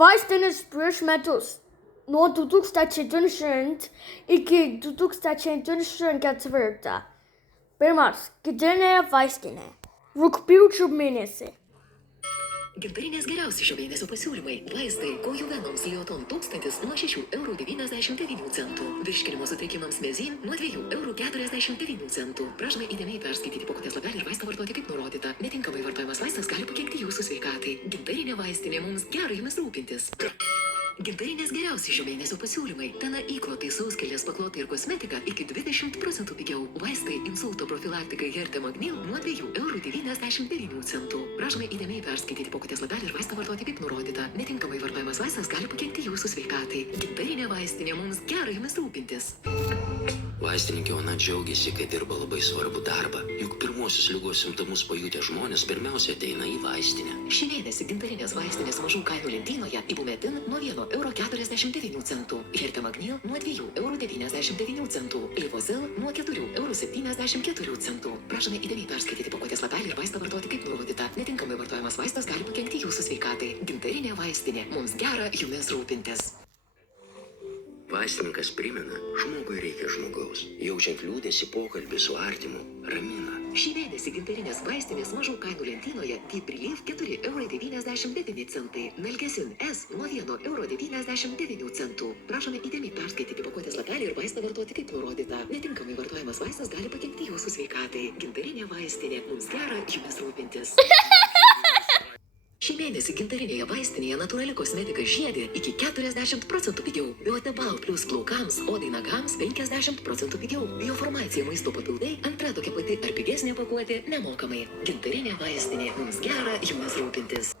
Vaistinės prieš metus. Nuo 2020 iki 2024. Pirmas. Gintarinė vaistinė. Rugpjūčio mėnesį. Gintarinės geriausi šio mėnesio pasiūlymai. Vaistai kojų venoms Lioton 1000 nuo 6,99 €. Virškinimo sutrikimams Mezin nuo 2,49 €. Prašome įdėmiai perskaityti pakuotės lapelį ir vaistą vartoti kaip nurodyta. Netinkamai vartojamas vaistas gali pakenkti jūsų sveikatai. Gintarinė vaistinė mums gerai jumis rūpintis. Gintarinės geriausi šio mėnesio pasiūlymai. Tena įklotai, sauskelės paklotai ir kosmetika iki 20% pigiau. Vaistai insulto profilaktikai Hertemagnil nuo 2,99 €. Prašome įdėmiai perskaityti pakuotės lapelį ir vaistą vartoti kaip nurodyta. Netinkamai vartojamas vaistas gali pakenkti jūsų sveikatai. Gintarinė vaistinė mums gerai jumis rūpintis. Vaistininkė Ona džiaugiasi, kad dirba labai svarbų darbą. Juk pirmuosius ligos simptomus pajutę žmonės pirmiausia ateina į vaistinę. Šį mėnesį gintarinės vaistinės mažų kainų lentynoje Ibumetin nuo 1,49 €, Hertemagnil nuo 2,99 €, Livozil nuo 4,74 €. Prašome įdėmiai perskaityti pakuotės lapelį ir vaistą vartoti kaip nurodyta. Netinkamai vartojamas vaistas gali pakenkti jūsų sveikatai. Gintarinė vaistinė mums gera jumis rūpintis. Vaistininkas primena, žmogui reikia žmogaus. Jaučiant liūdėsi, pokalbį su artimu ramina. Šį mėnesį gintarinės vaistinės mažų kainų lentynoje Deep Relief 4,99 €, Nalgesin S nuo 1,99 €. Prašome įdėmiai perskaityti pakuotės lapelį ir vaistą vartoti kaip nurodyta. Netinkamai vartojamas vaistas gali pakenkti jūsų sveikatai. Gintarinė vaistinė mums gera jumis rūpintis. Šį mėnesį gintarinėje vaistinėje natūrali kosmetika Žiedė iki 40% pigiau. Biotebal plus plaukams, odai nagams 50% pigiau. Bioformacija maisto papildai antra tokia pati ar pigesnė pakuotė nemokamai. Gintarinė vaistinė mums gera jumis rūpintis.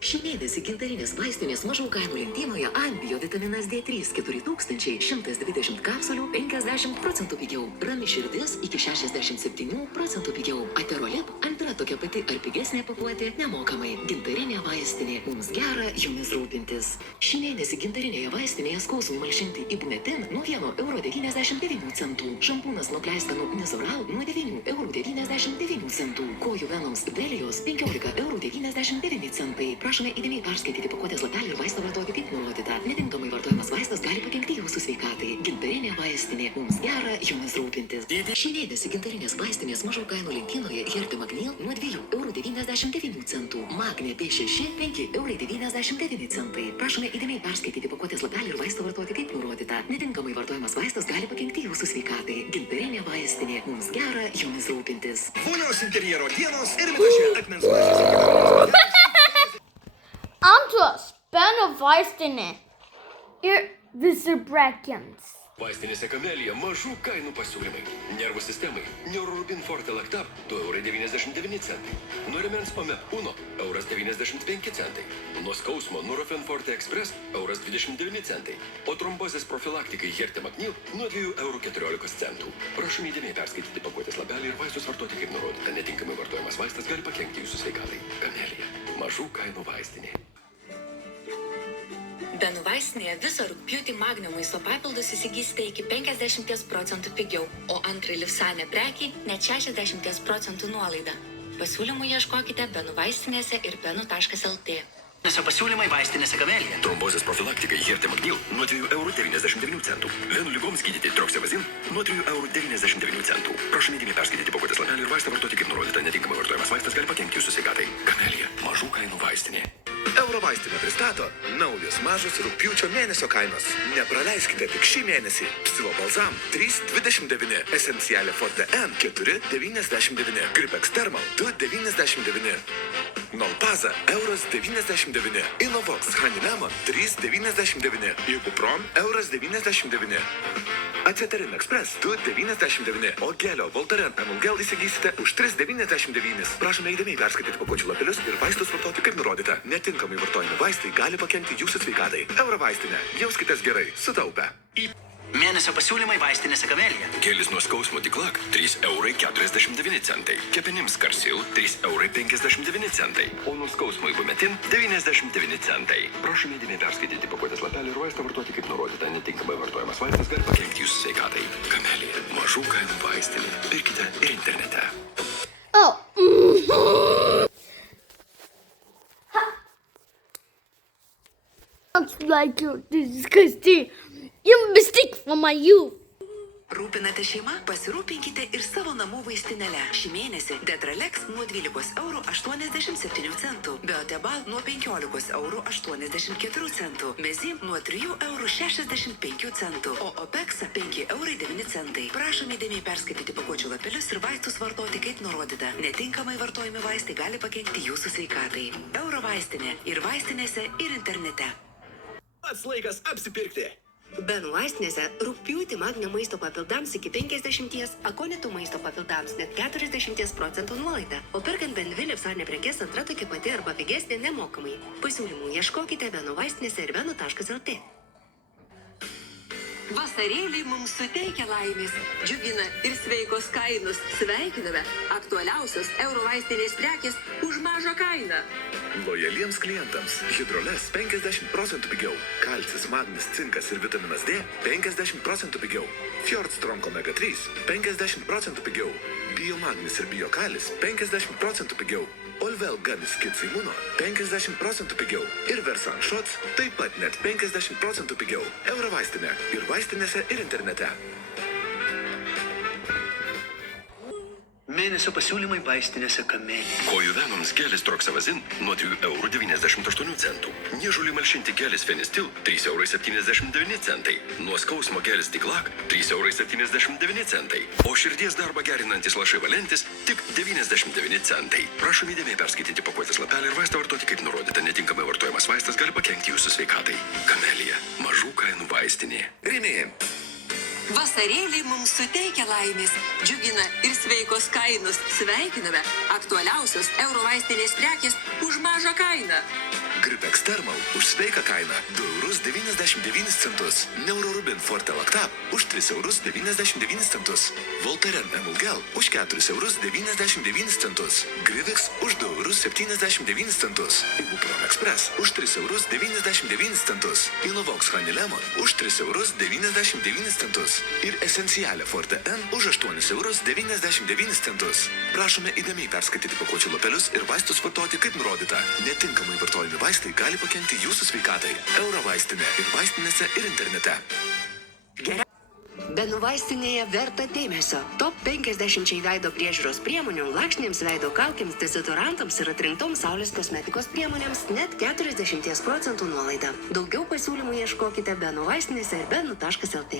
Šį mėnesį gintarinės vaistinės mažų kainų lentynoje Ambio vitaminas D3 4120 kapsulių 50% pigiau. Rami širdis iki 67% pigiau. Aterolip antra tokia pati ar pigesnė pakuotė nemokamai. Gintarinė vaistinė mums gera jumis rūpintis. Šį mėnesį gintarinėje vaistinėje skausmui malšinti Ibumetin nuo 1,99 €. Šampūnas nuo pleistanų Nizoral nuo 9,99 €. Kojų venoms Velijos 15,99 €. Prašome įdėmiai perskaityti pakuotės lapelį ir vaistą vartoti kaip nurodyta. Netinkamai vartojamas vaistas gali pakenkti jūsų sveikatai. Gintarinė vaistinė mums gera jumis rūpintis. Šį mėnesį gintarinės vaistinės mažų kainų lentynoje Hertemagnil nuo 2,99 €. Magnė B6 5,99 €. Prašome įdėmiai perskaityti pakuotės lapelį ir vaistą vartoti kaip nurodyta. Netinkamai vartojamas vaistas gali pakenkti jūsų sveikatai. Gintarinė vaistinė mums gera jumis rūpintis. Vonios interjero dienos ir Milašė akmens važias. Antras. Beno vaistinė. Ir visi prekiams. Vaistinėse Kamelija mažų kainų pasiūlymai. Nervų sistemai Neurorubin Forte Lactab 2,99 €. Nuo rėmens Omep Uno €1,95 €. Nuo skausmo Nurofen Forte Express €29 centai. O trombozės profilaktikai Hertemagnil nuo 2,14 €. Prašom įdėmiai perskaityti pakuotės lapelį ir vaistus vartoti kaip nurodyta. Netinkamai vartojamas vaistas gali pakenkti jūsų sveikatai. Kamelija mažų kainų vaistinė. Benų vaistinėje visą rugpjūtį magnio maisto papildus įsigysite iki 50% pigiau, o antrąjį Livsane prekį net 60% nuolaida. Pasiūlymų ieškokite Benų vaistinėse ir benu.lt. Mėnesio pasiūlymai vaistinėse Kamelija. Trombozės profilaktikai Hertemagnil nuo 2,99 €. Venų lygoms gydyti Troxevazin nuo 3,99 €. Prašom įdėmiai perskaityti pakuotės lapelį ir vaistą vartoti kaip nurodyta. Netinkamai vartojamas vaistas gali pakenkti jūsų sveikatai. Kamelija mažų kainų vaistinė. Eurovaistinė pristato naujos mažos rugpjūčio mėnesio kainos. Nepraleiskite tik šį mėnesį. Psilo balzam 3,29 €, Esencialė Forte N 4,99 €, Gripex Thermal 2,99 €, Nolpaza €1,99 €, Inovox Honey Lemon 3,99 €, Ibuprom €1,99 €. Aceterin Express 2,99 €, o gelio Voltaren Emulgel įsigysite už 3,99 €. Prašome įdėmiai perskaityti pakuočių lapelius ir vaistus vartoti kaip nurodyta. Netinkamai vartojami vaistai gali pakenkti jūsų sveikatai. Eurovaistinė. Jauskitės gerai. Sutaupę. Mėnesio pasiūlymai vaistinėse Kamelija. Gelis nuo skausmo Diklak €3,49 €. Kepenims Karsil €3,59 €. O nuo skausmo Ibumetin 99 centai. Prašome įdėmiai perskaityti pakuotės lapelį ir vaistą vartoti kaip nurodyta. Netinkamai vartojamas vaistas gali pakenkti jūsų sveikatai. Kamelija mažų kainų vaistinė. Pirkite ir internete. Sounds like you're disgusting. You mistake for my youth. Rūpinate šeima? Pasirūpinkite ir savo namų vaistinėle. Šį mėnesį Detralex nuo 12,87 €, Biotebal nuo 15,84 €, Mezim nuo 3,65 €, o Opexa 5,09 €. Prašome įdėmiai perskaityti pakuočių lapelius ir vaistus vartoti kaip nurodyta. Netinkamai vartojami vaistai gali pakenkti jūsų sveikatai. Euro vaistinė ir vaistinėse ir internete. Pats laikas apsipirkti. Benų vaistinėse rugpjūtį magnio maisto papildams iki 50, akonitų maisto papildams net 40% nuolaida. O perkant Benvil Lipsanė prekes antra tokia pati arba pigesnė nemokamai. Pasiūlymų ieškokite Benų vaistinėse ir benu.lt. Vasarėliai mums suteikia laimės, džiugina ir sveikos kainos. Sveikiname aktualiausios Euro vaistinės prekės už mažą kainą. Lojaliems klientams Hidroles 50% pigiau, kalcis, magnis, cinkas ir vitaminas D 50% pigiau, Fjordstrong omega 3 50% pigiau, biomagnis ir biokalis 50% pigiau, Olvel Gamis Kids Imuno 50% pigiau ir Versan Shots taip pat net 50% pigiau. Euro vaistinė ir vaistinėse ir internete. Mėnesio pasiūlymai vaistinėse Kamelija. Kojų venams gelis Troksavazin nuo 3,98 €. Niežulį malšinti gelis Fenistil 3,79 €. Nuo skausmo gelis Tiklak 3,79 €. O širdies darbą gerinantis lašai Valentis tik 99 centai. Prašom įdėmiai perskaityti pakuotės lapelį ir vaistą vartoti kaip nurodyta. Netinkamai vartojamas vaistas gali pakenkti jūsų sveikatai. Kamelija. Mažų kainų vaistinė. Rėmėjai. Vasarėliai mums suteikia laimės, džiugina ir sveikos kainos. Sveikiname aktualiausios Euro vaistinės prekės už mažą kainą. Gripex Thermal už sveiką kainą 2,99 €. Neurorubin Forte Lactab už 3,99 €. Voltaren Emulgel už 4,99 €. Grivix už 2,79 €. Ibuprom Express už 3,99 €. Inovox Honey Lemon už 3,99 €. Ir Esencialė Forte N už 8,99 €. Prašome įdėmiai perskaityti pakuočių lapelius ir vaistus vartoti kaip nurodyta. Netinkamai vartojami vaistai gali pakenkti jūsų sveikatai. Euro vaistinė ir vaistinėse ir internete. Benų vaistinėje verta dėmesio. Top 50 veido priežiūros priemonių, lakšniams, veido kaukėms, dezodorantams ir atrinktoms saulės kosmetikos priemonėms net 40% nuolaida. Daugiau pasiūlymų ieškokite Benų vaistinėse ir benu.lt.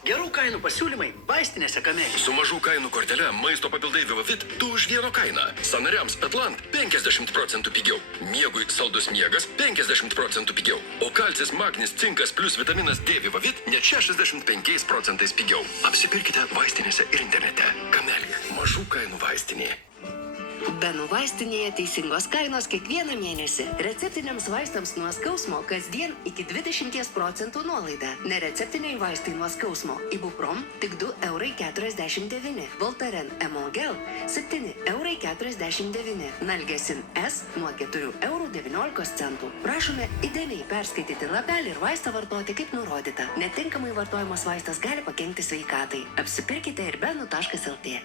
Gerų kainų pasiūlymai vaistinėse Kamelija. Su mažų kainų kortele maisto papildai Vivavit 2 už 1 kainą. Sanariams Atlant 50% pigiau. Miegui saldus miegas 50% pigiau. O kalcis, magnis, cinkas plus vitaminas D Vivavit net 65% pigiau. Apsipirkite vaistinėse ir internete. Kamelija. Mažų kainų vaistinė. Benų vaistinėje teisingos kainos kiekvieną mėnesį. Receptiniams vaistams nuo skausmo kasdien iki 20% nuolaida. Nereceptiniai vaistai nuo skausmo Ibuprom tik 2,49 €. Voltaren Emulgel 7,49 €. Nalgesin S nuo 4,19 €. Prašome įdėmiai perskaityti lapelį ir vaistą vartoti kaip nurodyta. Netinkamai vartojamas vaistas gali pakenkti sveikatai. Apsipirkite ir benu.lt.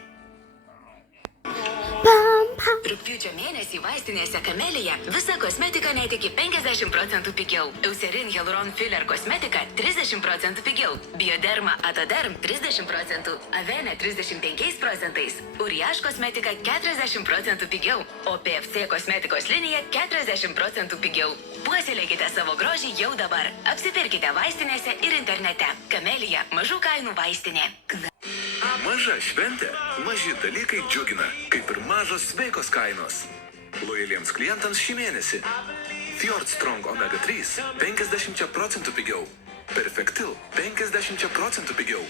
Rugpjūčio mėnesį vaistinėse Kamelija visa kosmetika net iki 50% pigiau. Eucerin Hyaluron Filler kosmetika 30% pigiau. Bioderma Atoderm 30%. Avene 35%. Uriaš kosmetika 40% pigiau. O PFC kosmetikos linija 40% pigiau. Puoselėkite savo grožį jau dabar. Apsipirkite vaistinėse ir internete. Kamelija. Mažų kainų vaistinė. Maža šventė, maži dalykai džiugina, kaip ir mažos sveikos kainos. Lojaliems klientams šį mėnesį Fjordstrong omega 3 50% pigiau, Perfectil 50% pigiau,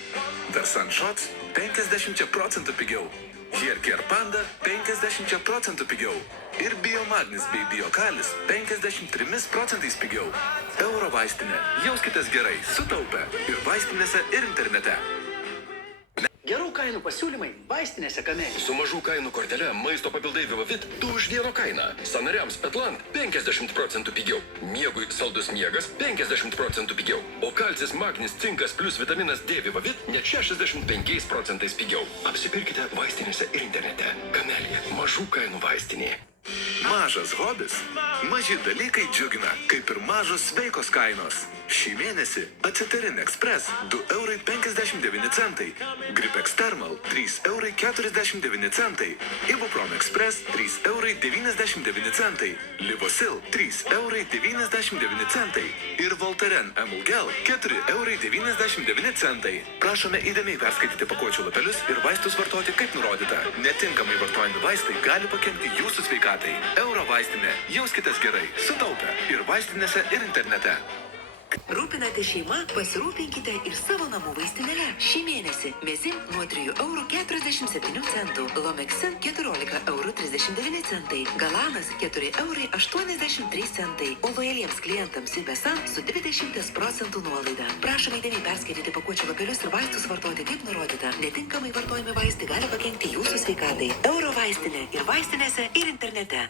Versan Shots 50% pigiau, Haircare Panda 50% pigiau ir Biomagnis bei Biokalis 53% pigiau. Euro vaistinė. Jauskitės gerai, sutaupę ir vaistinėse ir internete. Gerų kainų pasiūlymai vaistinėse Kamelija. Su mažų kainų kortele maisto papildai Vivavit 2 už 1 kainą. Sanariams Atlant 50% pigiau. Miegui saldus miegas 50% pigiau. O kalcis, magnis, cinkas plus vitaminas D Vivavit net 65% pigiau. Apsipirkite vaistinėse ir internete. Kamelija. Mažų kainų vaistinė. Mažas hobis. Maži dalykai džiugina, kaip ir mažos sveikos kainos. Šį mėnesį Acetarin Express 2,59 €. Gripex Thermal 3,49 €. Ibuprom Express 3,99 €. Livosil 3,99 €. Ir Voltaren Emulgel 4,99 €. Prašome įdėmiai perskaityti pakuočių lapelius ir vaistus vartoti kaip nurodyta. Netinkamai vartojami vaistai gali pakenkti jūsų sveikatai. Euro vaistinė. Jauskitės gerai, sutaupę ir vaistinėse ir internete. Rūpinate šeima, pasirūpinkite ir savo namų vaistinėle. Šį mėnesį Mezim nuo 3,47 €, Lomexin 14,39 €, Galanas 4,83 €, o lojaliems klientams Vibesan su 20% nuolaida. Prašome įdėmiai perskaityti pakuočių lapelius ir vaistus vartoti kaip nurodyta. Netinkamai vartojami vaistai gali pakenkti jūsų sveikatai. Euro vaistinė ir vaistinėse ir internete.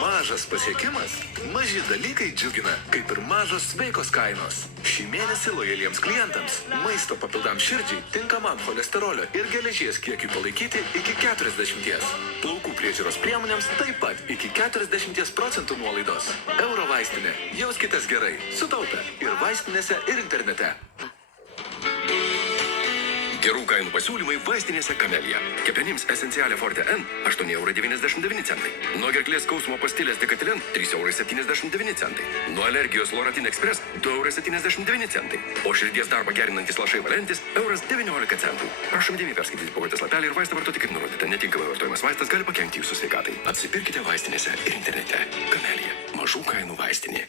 Mažas pasiekimas, maži dalykai džiugina, kaip ir mažos sveikos kainos. Šį mėnesį lojaliems klientams maisto papildam širdžiai, tinkamam cholesterolio ir geležies kiekiui palaikyti iki 40. Plaukų priežiūros priemonėms taip pat iki 40% nuolaidos. Euro vaistinė. Jauskitės gerai, sutaupę ir vaistinėse ir internete. Gerų kainų pasiūlymai vaistinėse Camellia. Kepenims Essentiale Forte N 8,99 €. Nuo gerklės skausmo pastilės Decathlon 3,79 €. Nuo alergijos Loratin Express 2,79 €. O širdies darbą gerinantis lašai valentis €19 centų. Prašom dėmesio perskaityti pakuotės lapelį ir vaistą vartoti kaip nurodyta. Netinkamai vartojamas vaistas gali pakenkti jūsų sveikatai. Apsipirkite vaistinėse ir internete. Camellia. Mažų kainų vaistinė.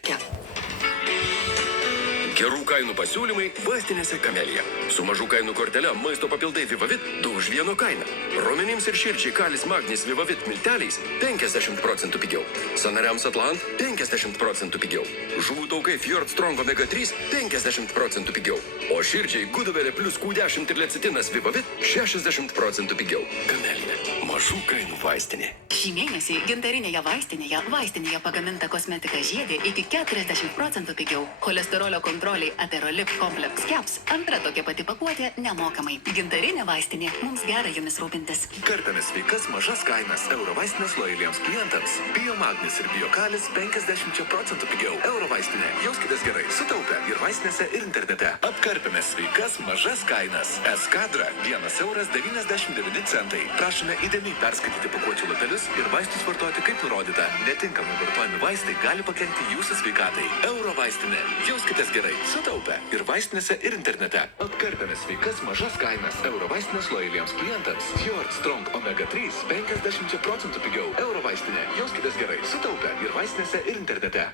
Gerų kainų pasiūlymai vaistinėse Camellia. Su mažų kainų kortele maisto papildai Vivavit 2 už 1 kainą. Romenims ir širdžiai kalis magnis Vivavit milteliais 50% pigiau. Sanariams Atlant 50% pigiau. Žuvų taukai Fjord Strong Omega 3 50% pigiau. O širdžiai Gudavelė plus Q10 ir lecitinas Vivavit 60% pigiau. Camellia. Mažų kainų vaistinė. Šį mėnesį gintarinėje vaistinėje pagaminta kosmetika žiedė iki 40% pigiau. Cholesterolio kontroliai Aterolip Complex Caps antra tokia pati pakuotė nemokamai. Gintarinė vaistinė. Mums gera jumis rūpintis. Kartame sveikas mažas kainas Euro vaistinės lojaliems klientams. Biomagnis ir biokalis 50% pigiau. Euro vaistinė. Jauskitės gerai, sutaupę ir vaistinėse ir internete. Apkarpėme sveikas mažas kainas. Eskadra 1,99 €. Prašome įdėmiai perskaityti pakuočių lapelius ir vaistus vartoti kaip nurodyta. Netinkamai vartojami vaistai gali pakenkti jūsų sveikatai. Euro vaistinė. Jauskitės gerai, sutaupę ir vaistinėse ir internete. Apkarpėme sveikas mažas kainas Euro vaistinės lojaliems klientams. Fjord Strong Omega 3 50% pigiau. Euro vaistinė. Jauskitės gerai, sutaupę ir vaistinėse ir internete.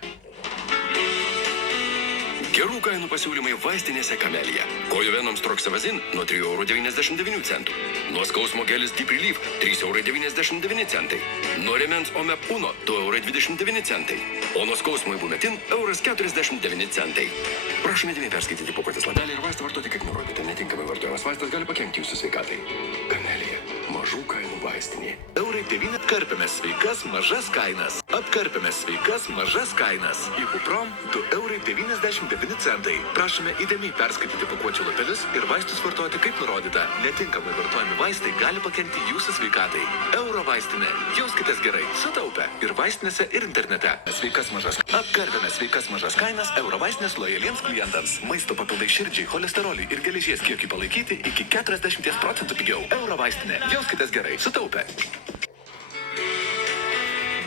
Gerų kainų pasiūlymai vaistinėse Camellia. Kojų venoms Troxavazin nuo 3,99 €. Nuo skausmo gelis Deep Relief 3,99 €. Nuo remens Omep Uno 2,29 €. O nuo skausmo Ibumetin €49 centai. Prašome dėmesio perskaityti pakuotės lapelį ir vaistą vartoti kaip nurodyta. Netinkamai vartojamas vaistas gali pakenkti jūsų sveikatai. Camellia. Mažų kainų vaistinė. Eurai 9 apkarpėme sveikas mažas kainas. Apkarpėme sveikas mažas kainas. Ibuprom 2,99 €. Prašome įdėmiai perskaityti pakuočių lapelius ir vaistus vartoti kaip nurodyta. Netinkamai vartojami vaistai gali pakenkti jūsų sveikatai. Euro vaistinė. Jauskitės gerai, sutaupę ir vaistinėse ir internete. Apkarpėme sveikas mažas kainas Euro vaistinės lojaliems klientams. Maisto papildai širdžiai, cholesteroliui ir geležies kiekiui palaikyti iki 40% pigiau. Euro vaistinė. Jauskitės gerai, sutaupę.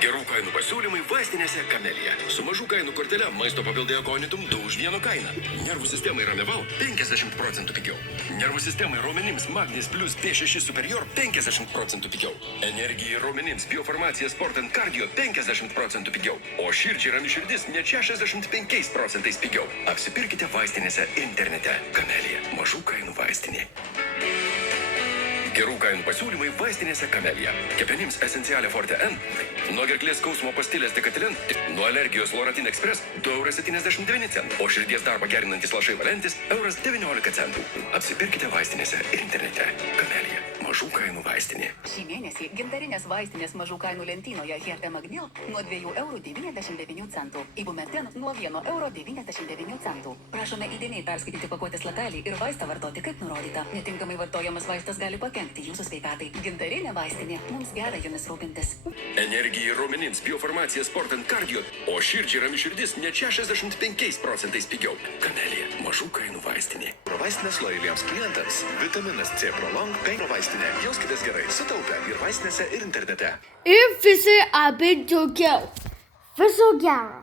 Gerų kainų pasiūlymai vaistinėse Camellia. Su mažų kainų kortele maisto papildai Agonitum 2 už 1 kainą. Nervų sistemai Rameval 50% pigiau. Nervų sistemai Romenims Magnis plus P6 Superior 50% pigiau. Energijai Romenims Biofarmacija Sport and Cardio 50% pigiau. O širdžiai rami širdis net 65% pigiau. Apsipirkite vaistinėse internete. Camellia. Mažų kainų vaistinė. Gerų kainų pasiūlymai vaistinėse Camellia. Kepenims Essentiale Forte N. Nuo gerklės skausmo pastilės Decathlon. Nuo alergijos Loratin Express 2,79 €. O širdies darbą gerinantis lašai valentis €19 centų. Apsipirkite vaistinėse ir internete. Camellia. mažų kainų vaistinė. Šį mėnesį gintarinės vaistinės mažų kainų lentynoje Hertemagnil nuo 2,99 €, Ibumetin nuo 1,99 €. Prašome įdėmiai perskaityti pakuotės lapelį ir vaistą vartoti kaip nurodyta. Netinkamai vartojamas vaistas gali pakenkti jūsų sveikatai. Gintarinė vaistinė, mums gera jumis rūpintis. Energija ir raumenins, bioformacija, sportant kardio, o širdžiai rami širdis net 65% pigiau. Kamelija, mažų kainų vaistinė. Provaistinės lojaliems klientams. Vitaminas C Prolong Provaistinė. Jauskitės gerai, sutaupę ir vaistinėse, ir internete. Ir visi abi daugiau. Viso gero.